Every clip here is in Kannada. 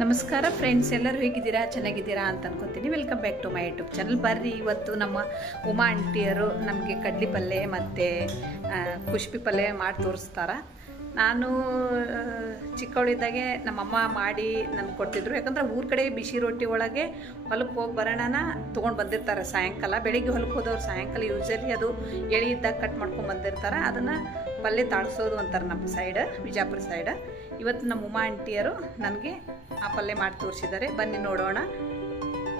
ನಮಸ್ಕಾರ ಫ್ರೆಂಡ್ಸ್, ಎಲ್ಲರೂ ಹೇಗಿದ್ದೀರಾ? ಚೆನ್ನಾಗಿದ್ದೀರಾ ಅಂತ ಅನ್ಕೋತೀನಿ. Welcome back to my YouTube channel. ಬರ್ರಿ, ಇವತ್ತು ನಮ್ಮ ಉಮಾ ಆಂಟಿಯರು ನಮಗೆ ಕಡ್ಲಿ ಪಲ್ಯ ಮತ್ತು ಕುಷ್ಪಿ ಪಲ್ಯ ಮಾಡಿ ತೋರಿಸ್ತಾರೆ. ನಾನು ಚಿಕ್ಕವಳಿದ್ದಾಗೆ ನಮ್ಮಮ್ಮ ಮಾಡಿ ನನಗೆ ಕೊಡ್ತಿದ್ರು. ಯಾಕಂದ್ರೆ ಊರ ಕಡೆ ಬಿಸಿ ರೊಟ್ಟಿ ಒಳಗೆ ಹೊಲಕ್ಕೆ ಹೋಗಿ ಬರೋಣ ತೊಗೊಂಡು ಬಂದಿರ್ತಾರೆ ಸಾಯಂಕಾಲ. ಬೆಳಿಗ್ಗೆ ಹೊಲಕ್ಕೆ ಹೋದವ್ರು ಸಾಯಂಕಾಲ ಯೂಸಲಿ ಅದು ಎಳಿ ಇದ್ದಾಗ ಕಟ್ ಮಾಡ್ಕೊಂಡು ಬಂದಿರ್ತಾರೆ. ಅದನ್ನು ಪಲ್ಯ ತಾಳ್ಸೋದು ಅಂತಾರೆ ನಮ್ಮ ಸೈಡ್, ವಿಜಯಪುರ ಸೈಡ್. ಇವತ್ತು ನಮ್ಮ ಉಮಾ ಆಂಟಿಯರು ನನಗೆ ಆ ಪಲ್ಯ ಮಾಡಿ ತೋರಿಸಿದ್ದಾರೆ. ಬನ್ನಿ ನೋಡೋಣ.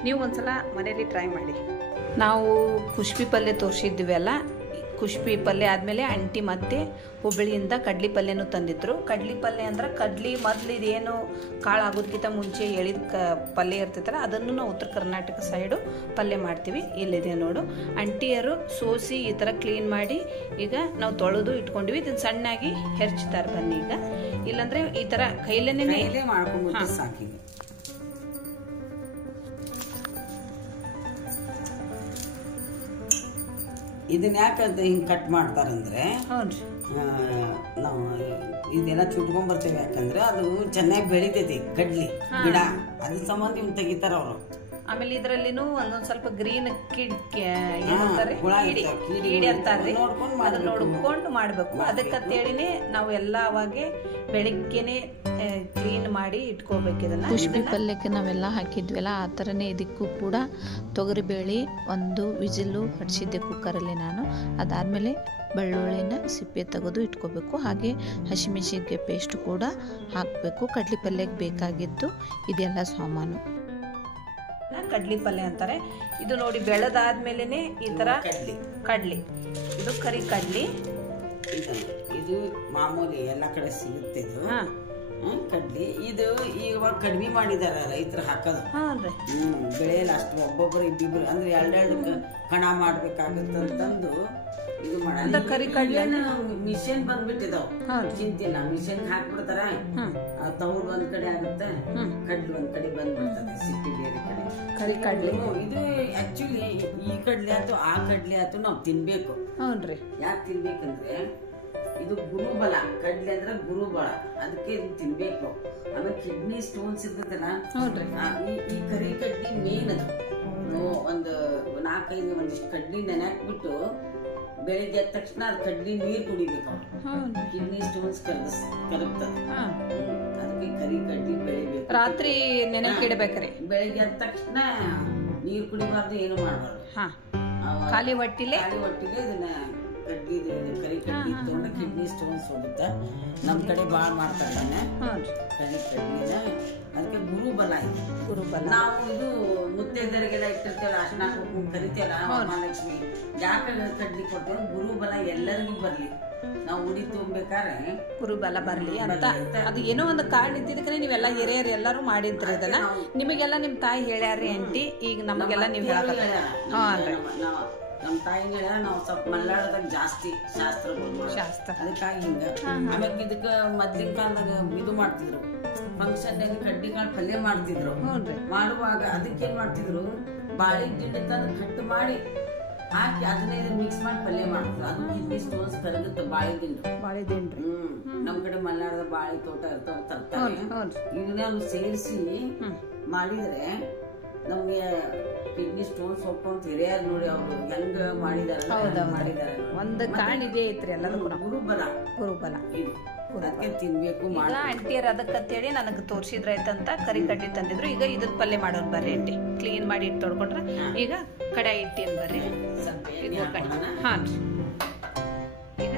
ನೀವು ಒಂದ್ಸಲ ಮನೇಲಿ ಟ್ರೈ ಮಾಡಿ. ನಾವು ಕುಷ್ಪಿ ಪಲ್ಯ ತೋರಿಸಿದ್ವಿ ಅಲ್ಲ, ಕುಷ್ಪಿ ಪಲ್ಯ ಆದಮೇಲೆ ಆಂಟಿ ಮತ್ತೆ ಹುಬ್ಬಳ್ಳಿಯಿಂದ ಕಡ್ಲಿ ಪಲ್ಯನೂ ತಂದಿದ್ರು. ಕಡ್ಲಿ ಪಲ್ಯ ಅಂದ್ರೆ ಕಡ್ಲಿ ಮೊದಲು ಇದೇನು ಕಾಳು ಆಗೋದಕ್ಕಿಂತ ಮುಂಚೆ ಎಳಿದ ಪಲ್ಯ ಇರ್ತೈತಲ್ಲ, ಅದನ್ನು ನಾವು ಉತ್ತರ ಕರ್ನಾಟಕ ಸೈಡು ಪಲ್ಯ ಮಾಡ್ತೀವಿ. ಇಲ್ಲಿದೆ ನೋಡು, ಆಂಟಿಯರು ಸೋಸಿ ಈ ಥರ ಕ್ಲೀನ್ ಮಾಡಿ ಈಗ ನಾವು ತೊಳೆದು ಇಟ್ಕೊಂಡಿವಿ. ಇದನ್ನು ಸಣ್ಣಾಗಿ ಹೆರ್ಚ್ತಾರೆ. ಬನ್ನಿ ಈಗ, ಇಲ್ಲಾಂದ್ರೆ ಈ ಥರ ಕೈಲೇನೆ ಮಾಡ್ಕೊಂಡು ಸಾಕಿ. ಇದನ್ನ ಯಾಕಂತ ಹಿಂಗ್ ಕಟ್ ಮಾಡ್ತಾರಂದ್ರೆ, ನಾವು ಇದೆಲ್ಲ ಚುಟ್ಕೊಂಡ್ ಬರ್ತೇವೆ. ಯಾಕಂದ್ರೆ ಅದು ಚೆನ್ನಾಗಿ ಬೆಳಿತೈತಿ ಕಡ್ಲಿ ಗಿಡ, ಅದ್ರ ಸಂಬಂಧ ಇವ್ನ ತೆಗಿತಾರ ಅವರು. ಆಮೇಲೆ ಇದ್ರಲ್ಲಿನೂ ಒಂದೊಂದ್ ಸ್ವಲ್ಪ ಗ್ರೀನ್ ಕೀಡಿ ಅಂತಾರ್ರಿ, ಅದನ್ನ ನೋಡ್ಕೊಂಡು ಮಾಡ್ಬೇಕು. ಅದಕ್ಕಂತೇಳಿನೇ ನಾವು ಎಲ್ಲ ಅವಾಗೆ ಬೆಳಿಗ್ಗೆನೆ ಕ್ಲೀನ್ ಮಾಡಿ ಇಟ್ಕೋಬೇಕು. ಇದನ್ನ ಕುಷ್ಪಿ ಪಲ್ಯಕ್ಕೆ ನಾವೆಲ್ಲ ಹಾಕಿದ್ವಲ್ಲ, ಆ ಥರನೇ ಇದಕ್ಕೂ ಕೂಡ ತೊಗರಿಬೇಳೆ ಒಂದು ವಿಜಿಲು ಹಡಿಸಿದ್ದೆ ಕುಕ್ಕರಲ್ಲಿ ನಾನು. ಅದಾದಮೇಲೆ ಬೆಳ್ಳುಳ್ಳಿನ ಸಿಪ್ಪೆ ತೆಗೆದು ಇಟ್ಕೋಬೇಕು. ಹಾಗೆ ಹಸಿಮೆಣಸಿನ್ಕಾಯಿ ಪೇಸ್ಟ್ ಕೂಡ ಹಾಕಬೇಕು. ಕಡ್ಲಿ ಪಲ್ಯಕ್ಕೆ ಬೇಕಾಗಿದ್ದು ಇದೆಲ್ಲ ಸಾಮಾನು. ಕಡ್ಲಿ ಪಲ್ಯ ಅಂತಾರೆ. ಇದು ನೋಡಿ, ಬೆಳೆದಾದ್ಮೇಲೆ ಈ ತರ ಕಡ್ಲಿ, ಇದು ಕರಿ ಕಡ್ಲಿ. ಇದು ಮಾಮೂಲಿ ಎಲ್ಲ ಕಡೆ ಸಿಗುತ್ತೆ ಇದು ಕಡ್ಲಿ. ಇದು ಇವಾಗ ಕಡಿಮೆ ಮಾಡಿದಾರ ರೈತರು ಹಾಕೋದು. ಬೆಳೆಯಲ್ಲ ಅಷ್ಟು, ಒಬ್ಬೊಬ್ಬರು ಇಬ್ಬಿಬ್ರು ಅಂದ್ರೆ ಎರಡೆರಡು ಕಣ ಮಾಡ್ಬೇಕಾಗತ್ತಂತಂದು ಇದು ಮಾಡೋದು. ಕರಿ ಕಡ್ಲಿ ಮಿಷನ್ ಬಂದ್ಬಿಟ್ಟಿದಾವ್, ಚಿಂತಿಲ್ಲ. ಮಿಷನ್ ಹಾಕ್ಬಿಡ್ತಾರ, ತೌಡ್ ಒಂದ್ ಕಡೆ ಆಗುತ್ತೆ, ಕಡ್ಲಿ ಒಂದ್ ಕಡೆ ಬಂದ್ಬಿಡ್ತದೆ, ಸಿಪ್ಪಿ ಬೇರೆ ಕಡೆ. ಕರಿ ಕಡ್ಲಿ ಇದು ಆಕ್ಚುಲಿ ಈ ಕಡ್ಲಿ ಆಯ್ತು ಆ ಕಡ್ಲಿ ಆಯ್ತು ನಾವ್ ತಿನ್ಬೇಕು. ಯಾಕೆ ತಿನ್ಬೇಕಂದ್ರೆ ಇದು ಗುರುಬಲ. ಕಡ್ಲಿ ಅಂದ್ರೆ ಗುರುಬಲ, ಅದಕ್ಕೆ ಇದು ತಿನ್ಬೇಕು. ಆಮೇಲೆ ಕಿಡ್ನಿ ಸ್ಟೋನ್ಸ್ ಇರ್ತದಲ್ಲ, ಈ ಕರಿ ಕಡ್ಲಿ ಮೇನ್ ಅದು. ಒಂದು 4-5 ಒಂದಿಷ್ಟು ಕಡ್ಲಿ ನೆನೆಹಾಕ್ಬಿಟ್ಟು ಬೆಳಿಗ್ಗೆ ಎದ್ದ ತಕ್ಷಣ ಅದು ಕಡ್ಲಿ ನೀರ್ ಕುಡಿಬೇಕು. ಕಿಡ್ನಿ ಸ್ಟೋನ್ಸ್ ಕರಗ್ತದೆ. ಅದಕ್ಕೆ ಕರಿ ಕಡ್ಲಿ ಬೆಳಿಬೇಕು. ರಾತ್ರಿ ನೆನೆಕ್ಕೆ ಇಡಬೇಕ್ರಿ. ಬೆಳಿಗ್ಗೆ ಎದ್ದ ತಕ್ಷಣ ನೀರ್ ಕುಡಿಬಾರ್ದು, ಏನು ಮಾಡಬಾರ್ದು. ಖಾಲಿ ಹೊಟ್ಟಿಲೆ ಇದನ್ನ ಕಡ್ಲಿ ಕರಿ ಕಡ್ಲಿ ತಗೊಂಡ್ರೆ ಕಿಡ್ನಿ ಸ್ಟೋನ್ಸ್ ಹೋಗುತ್ತೆ. ನಮ್ ಕಡೆ ಬಾಳ್ ಮಾಡ್ತಾರೆ ಕರಿ ಕಡ್ಲಿನ. ಅದಕ್ಕೆ ಗುರುಬಲ ಇದೆ. ಗುರುಬಲ ನಾವು ಇದು ಮುತ್ತೈದರಿಗೆಲ್ಲ ಇಟ್ಟಿರ್ತೇವಲ್ಲ, ಅರ್ಶಿನ ಕುಂಕುಮ ಕರಿತೇವಲ್ಲ, ಮಹಾಲಕ್ಷ್ಮಿ ಯಾಕೆ ಕಡ್ಲಿ ಕೊಡ್ತೇವೆ? ಗುರುಬಲ ಎಲ್ಲರಿಗೂ ಬರ್ಲಿ, ನಾವು ಉಡಿ ತುಂಬೇಕಾರೆ ಗುರುಬಲ ಬರ್ಲಿ ಅಂತ. ಅದು ಏನೋ ಒಂದು ಕಾರಣ ಇದ್ದಿದ್ದಕ್ಕೆ ನೀವೆಲ್ಲ ಹಿರಿಯರು ಎಲ್ಲರೂ ಮಾಡಿದ್ರಿ ಇದನ್ನ. ನಿಮಗೆಲ್ಲ ನಿಮ್ ತಾಯಿ ಹೇಳ್ಯಾರ್ರಿ ಆಂಟಿ, ಈಗ ನಮಗೆಲ್ಲ ನೀವು ನಮ್ ತಾಯಿಗಳ ನಾವು ಸ್ವಲ್ಪ ಮಲ್ನಾಡದಾಗ ಜಾಸ್ತಿ ಶಾಸ್ತ್ರಗಳು ಅದಕ್ಕಾಗಿ ಹಿಂಗ. ಆಮೇಲೆ ಇದಕ್ಕ ಮೊದ್ಲಿನ ಕಾಲದಾಗ ಇದು ಮಾಡ್ತಿದ್ರು, ಫಂಕ್ಷನ್ ಕಡ್ಡಿ ಕಾಳು ಪಲ್ಯ ಮಾಡ್ತಿದ್ರು. ಮಾಡುವಾಗ ಅದಕ್ಕೇನ್ ಮಾಡ್ತಿದ್ರು, ಬಾಳಿ ಗಿಡ್ಡ ತಂದು ಕಟ್ ಮಾಡಿ ಹಾಕಿ ಅದನ್ನ ಮಿಕ್ಸ್ ಮಾಡಿ ಪಲ್ಯ ಮಾಡ್ತಿದ್ರು. ಅದು ಕಿಡ್ನಿ ಸ್ಟೋನ್ಸ್ ಕರಗುತ್ತೆ. ಬಾಳಿ ದಿಂಡ್ರಿ ನಮ್ ಕಡೆ ಮಲ್ನಾಡದ ಬಾಳಿ ತೋಟ ಇರ್ತಾವ, ತರ್ತಾರೆ. ಇದನ್ನ ಸೇರಿಸಿ ಮಾಡಿದ್ರೆ ನಮ್ಗೆ ಕಿಡ್ನಿ ಸ್ಟೋನ್ಸ್ ಹೋಗ್ಕೊಂತ ಹಿರಿಯರು ನೋಡಿ ಅವ್ರು ಹೆಂಗ ಮಾಡಿದಾರೆ. ಒಂದು ಕಾರಣ ಇದೇ ಐತ್ರಿ ಎಲ್ಲದಕ್ಕೂ. ಗುರುಬಲ ಇದು ಅದಕ್ಕೆ ತಿನ್ಬೇಕು. ಆಂಟಿಯರ್ ಅದಕ್ಕಂತೇಳಿ ನನಗೆ ತೋರಿಸಿದ್ರಾಯ್ತಂತ ಕರಿ ಕಡ್ಲಿ ತಂದಿದ್ರು. ಈಗ ಇದನ್ನ ಪಲ್ಯ ಮಾಡೋರು ಬರ್ರಿ ಆಂಟಿ. ಕ್ಲೀನ್ ಮಾಡಿ ಇಟ್ಟು ತೊಳ್ಕೊಂಡ್ರೆ ಈಗ ಕಡಾಯಿ ಇಟ್ಟೇನು ಬರ್ರಿ. ಹಾಂ, ಈಗ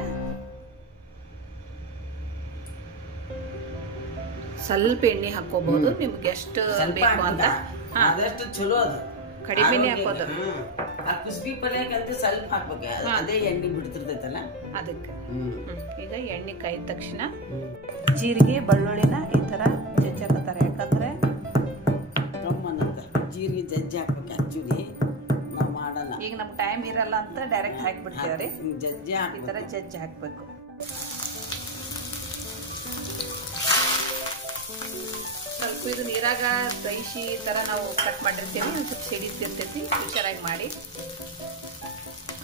ಸ್ವಲ್ಪ ಎಣ್ಣೆ ಹಾಕೋಬಹುದು, ನಿಮ್ಗೆ ಎಷ್ಟು ಬೇಕು ಅಂತ. ಅದಷ್ಟು ಚಲೋ ಅದು, ಕಡಿಮೆನೆ ಹಾಕೋದು. ಆ ಕುಸ್ಬಿ ಪಲ್ಯಕ್ಕಂತ ಸ್ವಲ್ಪ ಹಾಕ್ಬೇಕು, ಅದೇ ಎಣ್ಣೆ ಬಿಡ್ತಿರ್ತೈತಲ್ಲ ಅದಕ್ಕೆ. ಈಗ ಎಣ್ಣೆ ಕಾಯ್ದ ತಕ್ಷಣ ಜೀರಿಗೆ ಬೆಳ್ಳುಳ್ಳಿನ ಈ ತರ ಜಜ್ಜಿ ಹಾಕತಾರೆ. ಯಾಕಂದ್ರೆ ಜೀರಿಗೆ ಜಜ್ಜಿ ಹಾಕ್ಬೇಕು. ಆಕ್ಚುಲಿ ನಾವು ಮಾಡಲ್ಲ, ಈಗ ನಮ್ಗೆ ಟೈಮ್ ಇರಲ್ಲ ಅಂತ ಡೈರೆಕ್ಟ್ ಹಾಕ್ಬಿಡ್ತೀವ್ರಿ. ಜಜ್ಜಿ ಈ ತರ ಜಜ್ಜಿ ಹಾಕ್ಬೇಕು. ಸ್ವಲ್ಪ ಇದು ನೀರಾಗ ಬೇಯಿಸಿ ಈ ಥರ ನಾವು ಕಟ್ ಮಾಡಿರ್ತೀವಿ, ಸ್ವಲ್ಪ ಸಿಡಿತಿರ್ತೈತಿ, ಹುಷಾರಾಗಿ ಮಾಡಿ.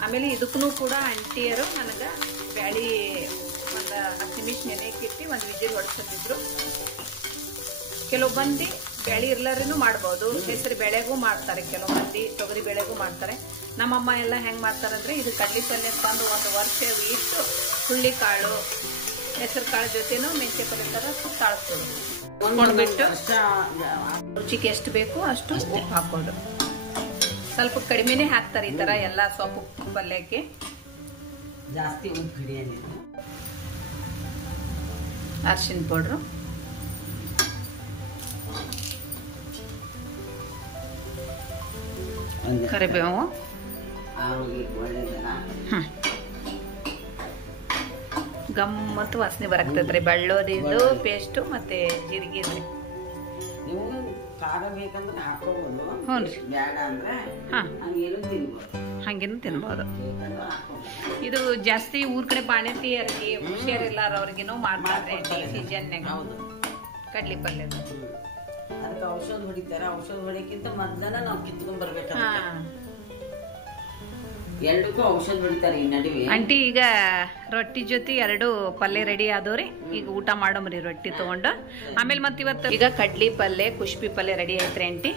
ಆಮೇಲೆ ಇದಕ್ಕೂ ಕೂಡ ಆಂಟಿಯರು ನನಗೆ ಬ್ಯಾಳಿ ಒಂದು 10 ನಿಮಿಷ ನೆನೆಕಿಟ್ಟು ಒಂದು ವಿಜಿಲ್ ಹೊಡಿಸ್ತಿದ್ರು. ಕೆಲವು ಮಂದಿ ಬೇಳೆ ಇರ್ಲಾರನು ಮಾಡ್ಬೋದು, ಹೆಸರು ಬೇಳೆಗೂ ಮಾಡ್ತಾರೆ, ಕೆಲವು ಮಂದಿ ತೊಗರಿ ಬೇಳೆಗೂ ಮಾಡ್ತಾರೆ. ನಮ್ಮಮ್ಮ ಎಲ್ಲ ಹೆಂಗೆ ಮಾಡ್ತಾರಂದ್ರೆ ಇದು ಕಡ್ಲಿ ಪಲ್ಯ ತಂದು ಒಂದು ವರ್ಷ ಇಟ್ಟು ಹುಳ್ಳಿಕಾಳು ಹೆಸರು ಕಾಳು ಜೊತೆನೂ ಮೆಂತ್ಯ ಪಲ್ಯ ಥರ ತಾಳಿಸ್ಬಿಟ್ಟು ರುಚಿಗೆ ಎಷ್ಟು ಬೇಕು ಅಷ್ಟು ಉಪ್ಪು ಹಾಕೋದು. ಸ್ವಲ್ಪ ಕಡಿಮೆನೇ ಹಾಕ್ತಾರೆ ಈ ಥರ ಎಲ್ಲ ಸೊಪ್ಪು ಪಲ್ಯಕ್ಕೆ. ಜಾಸ್ತಿ ಉಪ್ಪು ಹಿಡಿಯೋದಿಲ್ಲ. ಅರಿಶಿನ ಪೌಡ್ರು, ಕರಿಬೇವು, ಗಮ್ಮತ್ತು ವಾಸನೆ ಬರಾಕ್ತದ್ರಿ ಬೆಳ್ಳುಳ್ಳಿದು ಪೇಸ್ಟು ಮತ್ತೆ ಜೀರಿಗೆ. ನೀವು ಖಾರ ಬೇಕಂದ್ರೆ ಹಾಕೋಬಹುದು. ಹ್ಞೂ ರೀ. ಬೇಡ ಅಂದ್ರೆ ಹಂಗೇನು ತಿನ್ಬೋದು. ಇದು ಜಾಸ್ತಿ ಊರ್ ಕಡೆ ಬಾಣತಿಯರಿಗೆ ಹುಷಾರಿಲ್ಲಾರವ್ರಿಗೇನೋ ಮಾಡ್ತಾರೆ ಈ ಸೀಸನ್ಯಾಗ. ಕಡ್ಲಿ ಪಲ್ಯದ ಅದಕ್ಕೆ ಔಷಧ ಹೊಡಿತಾರೆ. ಔಷಧ ಹೊಡಿಯಕ್ಕಿಂತ ಮೊದ್ಲನ ನಾವು ಕಿತ್ಕೊಂಡ್ ಬರ್ಬೇಕಂತ ಎರಡಕ್ಕೂ ಔಷಧ ಹೊಡಿತಾರೆ ಈ ನಡುವೆ. ಆಂಟಿ ಈಗ ರೊಟ್ಟಿ ಜೊತೆ 2 ಪಲ್ಯ ರೆಡಿ ಆದವ್ರಿ. ಈಗ ಊಟ ಮಾಡಮ್ರಿ ರೊಟ್ಟಿ ತಗೊಂಡು. ಆಮೇಲೆ ಮತ್ತೆ ಇವತ್ತು ಈಗ ಕಡ್ಲಿ ಪಲ್ಯ ಕುಷ್ಪಿ ಪಲ್ಯ ರೆಡಿ ಆಯ್ತ್ರಿ ಆಂಟಿ.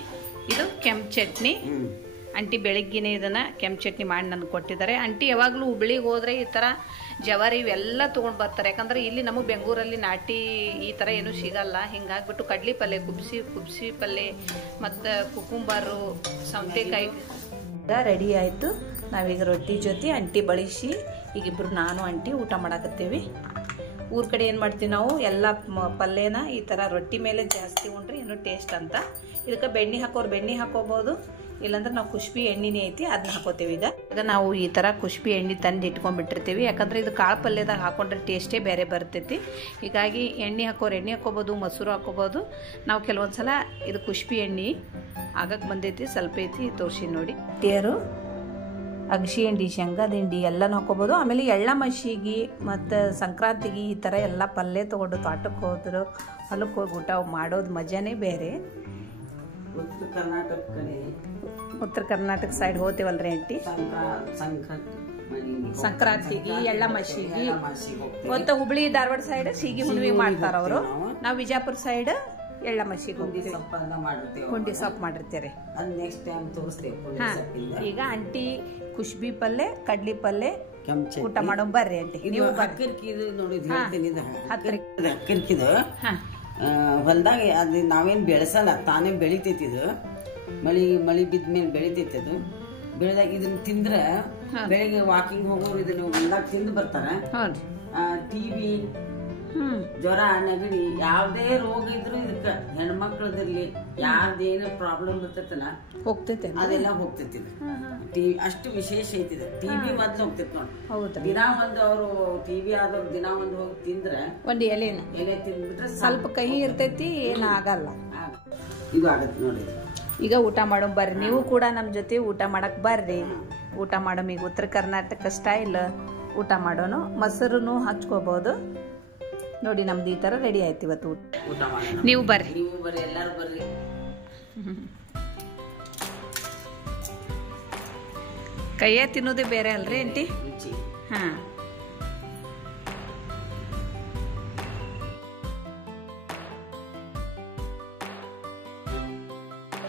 ಇದು ಕೆಂಪು ಚಟ್ನಿ. ಆಂಟಿ ಬೆಳಗ್ಗಿನೇ ಇದನ್ನ ಕೆಂಪು ಚಟ್ನಿ ಮಾಡಿ ನನ್ಗೆ ಕೊಟ್ಟಿದ್ದಾರೆ. ಆಂಟಿ ಯಾವಾಗಲೂ ಹುಬ್ಳಿಗೆ ಹೋದ್ರೆ ಈ ಥರ ಜವಾರಿ ಇವೆಲ್ಲ ತೊಗೊಂಡು ಬರ್ತಾರೆ. ಯಾಕಂದ್ರೆ ಇಲ್ಲಿ ನಮಗೆ ಬೆಂಗಳೂರಲ್ಲಿ ನಾಟಿ ಈ ಥರ ಏನೂ ಸಿಗಲ್ಲ. ಹಿಂಗಾಗ್ಬಿಟ್ಟು ಕಡ್ಲಿ ಪಲ್ಯ ಕುಬ್ಸಿ ಪಲ್ಯ ಮತ್ತು ಕುಕುಂಬರು ಸೌತೆಕಾಯಿ ರೆಡಿ ಆಯಿತು. ನಾವೀಗ ರೊಟ್ಟಿ ಜೊತೆ ಅಂಟಿ ಬಳಸಿ ಈಗಿಬ್ರು ನಾನು ಅಂಟಿ ಊಟ ಮಾಡಾಕತ್ತೀವಿ. ಊರ ಕಡೆ ಏನು ಮಾಡ್ತೀವಿ ನಾವು ಎಲ್ಲ ಪಲ್ಯನ ಈ ಥರ ರೊಟ್ಟಿ ಮೇಲೆ ಜಾಸ್ತಿ ಉಂಡ್ರಿ ಏನೋ ಟೇಸ್ಟ್ ಅಂತ. ಇದಕ್ಕೆ ಬೆಣ್ಣೆ ಹಾಕೋರು ಬೆಣ್ಣೆ ಹಾಕೋಬೋದು, ಇಲ್ಲಾಂದ್ರೆ ನಾವು ಕುಷ್ಪಿ ಎಣ್ಣೆನೇ ಐತಿ ಅದನ್ನ ಹಾಕೋತೀವಿ. ಈಗ ನಾವು ಈ ಥರ ಕುಷ್ಪಿ ಎಣ್ಣೆ ತಂದು ಇಟ್ಕೊಂಡ್ಬಿಟ್ಟಿರ್ತೀವಿ. ಯಾಕಂದ್ರೆ ಇದು ಕಾಳು ಪಲ್ಯದಾಗ ಹಾಕೊಂಡ್ರೆ ಟೇಸ್ಟೇ ಬೇರೆ ಬರ್ತೈತಿ. ಹೀಗಾಗಿ ಎಣ್ಣೆ ಹಾಕೋಬೋದು, ಮೊಸರು ಹಾಕೋಬೋದು. ನಾವು ಕೆಲವೊಂದು ಸಲ ಇದು ಕುಷ್ಪಿ ಎಣ್ಣೆ ಆಗಕ್ಕೆ ಬಂದೈತಿ, ಸ್ವಲ್ಪ ಐತಿ ತೋರಿಸಿ ನೋಡಿ. ಟೇರು ಅಗಸಿ ಹಿಂಡಿ, ಶೇಂಗಾದ ಹಿಂಡಿ ಎಲ್ಲನೂ ಹಾಕೋಬೋದು. ಆಮೇಲೆ ಎಳ್ಳ ಮಶಿಗೆ ಮತ್ತು ಸಂಕ್ರಾಂತಿಗೆ ಈ ಥರ ಎಲ್ಲ ಪಲ್ಯ ತೊಗೊಂಡು ತೋಟಕ್ಕೆ ಹೋದ್ರು ಹೊಲಕ್ಕೆ ಹೋಗಿ ಊಟ ಮಾಡೋದು ಮಜಾನೇ ಬೇರೆ. ಉತ್ತರ ಕರ್ನಾಟಕ ಸೈಡ್ ಹೋಗ್ತೇವಲ್ರಿ ಆಂಟಿ, ಸಂಕ್ರಾಂತಿಗೆ ಎಳ್ಳ ಮಶಿಗೆ. ಮತ್ತು ಹುಬ್ಳಿ ಧಾರವಾಡ ಸೈಡ್ ಸೀಗಿ ಹುಣ್ಣಿಮೆ ಮಾಡ್ತಾರ ಅವರು. ನಾವು ವಿಜಯಪುರ ಸೈಡ್ ಎಳ್ಳ ಮಶಿಗೆ ಹೋಗ್ತೀವಿ, ಕುಂಡಿ ಸೊಪ್ಪು ಮಾಡಿರ್ತೀರಿ. ಈಗ ಆಂಟಿ ಕುಷ್ಬಿ ಪಲ್ಯ ಕಡ್ಲಿ ಪಲ್ಯ ಊಟ ಮಾಡೋ ಬರ್ರಿ ಆಂಟಿ. ನೀವು ಹೊಲ್ದಾಗ ಅದು ನಾವೇನ್ ಬೆಳೆಸಲ್ಲ, ತಾನೇ ಬೆಳಿತೈತಿ. ಇದು ಮಳಿ ಬಿದ್ಮೇಲೆ ಬೆಳಿತೈತಿ. ಅದು ಬೆಳೆದಾಗ ಇದನ್ನ ತಿಂದ್ರ ಬೆಳಿಗ್ಗೆ ವಾಕಿಂಗ್ ಹೋಗೋರು ಇದನ್ನ ಹೊಲ್ದಾಗ ತಿಂದು ಬರ್ತಾರ. ಟಿವಿ, ಜ್ವರ, ನೆಗಡಿ ಯಾವ್ದೇ ರೋಗ ಇದ್ರು ಇದಕ್ಕ ಹೆಣ್ಮಕ್ಳದಿರ್ಲಿ ಯಾರ್ದೇನು ಪ್ರಾಬ್ಲಮ್ ಬರ್ತೈತಲ್ಲ ಹೋಗ್ತೈತೆ, ಅದೆಲ್ಲ ಹೋಗ್ತೈತಿ. ಟಿವಿ ಅಷ್ಟು ವಿಶೇಷ ಐತಿದೆ. ಟಿವಿ ಮೊದ್ಲು ಹೋಗ್ತೈತಿ ನೋಡಿ. ದಿನ ಒಂದು ಅವರು ಟಿವಿ ಆದವ್ರು ದಿನ ಒಂದು ಹೋಗಿ ತಿಂದ್ರೆ ಒಂದು ಎಲೆ ತಿಂದ್ಬಿಟ್ರೆ ಸ್ವಲ್ಪ ಕಹಿ ಇರ್ತೈತಿ, ಏನು ಆಗಲ್ಲ. ಇದು ಆಗತ್ತೆ ನೋಡಿ. ಈಗ ಊಟ ಮಾಡೋ ಬರ್ರಿ, ನೀವು ಕೂಡ ನಮ್ಮ ಜೊತೆ ಊಟ ಮಾಡಕ್ ಬರ್ರಿ. ಊಟ ಮಾಡೋ ಈಗ ಉತ್ತರ ಕರ್ನಾಟಕ ಸ್ಟೈಲ್ ಊಟ ಮಾಡೋನು. ಮೊಸರು ಹಚ್ಕೋಬಹುದು ನೋಡಿ. ನಮ್ದು ಈ ತರ ರೆಡಿ ಆಯ್ತು ಇವತ್ತು ಊಟ ಮಾಡೋಣ. ನೀವು ಬರ್ರಿ, ಎಲ್ಲಾರು ಬರ್ರಿ. ಕೈಯೇ ತಿನ್ನೋದೇ ಬೇರೆ ಅಲ್ರಿ ಆಂಟಿ? ಹಾ,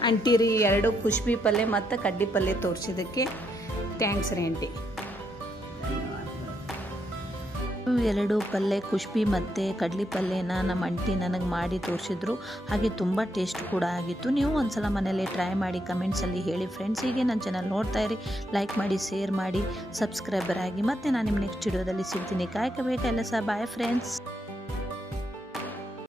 ಆಂಟಿ ರೀ 2 ಕುಷ್ಬಿ ಪಲ್ಯ ಮತ್ತು ಕಡ್ಲಿ ಪಲ್ಯ ತೋರಿಸಿದ್ದಕ್ಕೆ ಥ್ಯಾಂಕ್ಸ್ ರೀ ಆಂಟಿ. 2 ಪಲ್ಯ ಕುಷ್ಬಿ ಮತ್ತು ಕಡ್ಲಿ ಪಲ್ಯನ ನಮ್ಮ ಅಂಟಿ ನನಗೆ ಮಾಡಿ ತೋರಿಸಿದ್ರು. ಹಾಗೆ ತುಂಬ ಟೇಸ್ಟ್ ಕೂಡ ಆಗಿತ್ತು. ನೀವು ಒಂದ್ಸಲ ಮನೇಲಿ ಟ್ರೈ ಮಾಡಿ ಕಮೆಂಟ್ಸಲ್ಲಿ ಹೇಳಿ ಫ್ರೆಂಡ್ಸ್. ಹೀಗೆ ನನ್ನ ಚಾನಲ್ ನೋಡ್ತಾ ಇರಿ, ಲೈಕ್ ಮಾಡಿ, ಶೇರ್ ಮಾಡಿ, ಸಬ್ಸ್ಕ್ರೈಬರ್ ಆಗಿ. ಮತ್ತು ನಾನು ನಿಮ್ಮ ನೆಕ್ಸ್ಟ್ ವಿಡಿಯೋದಲ್ಲಿ ಸಿಗ್ತೀನಿ. ಕಾಯ್ಕಬೇಕೆಲ್ಲ ಸಹ. Bye friends.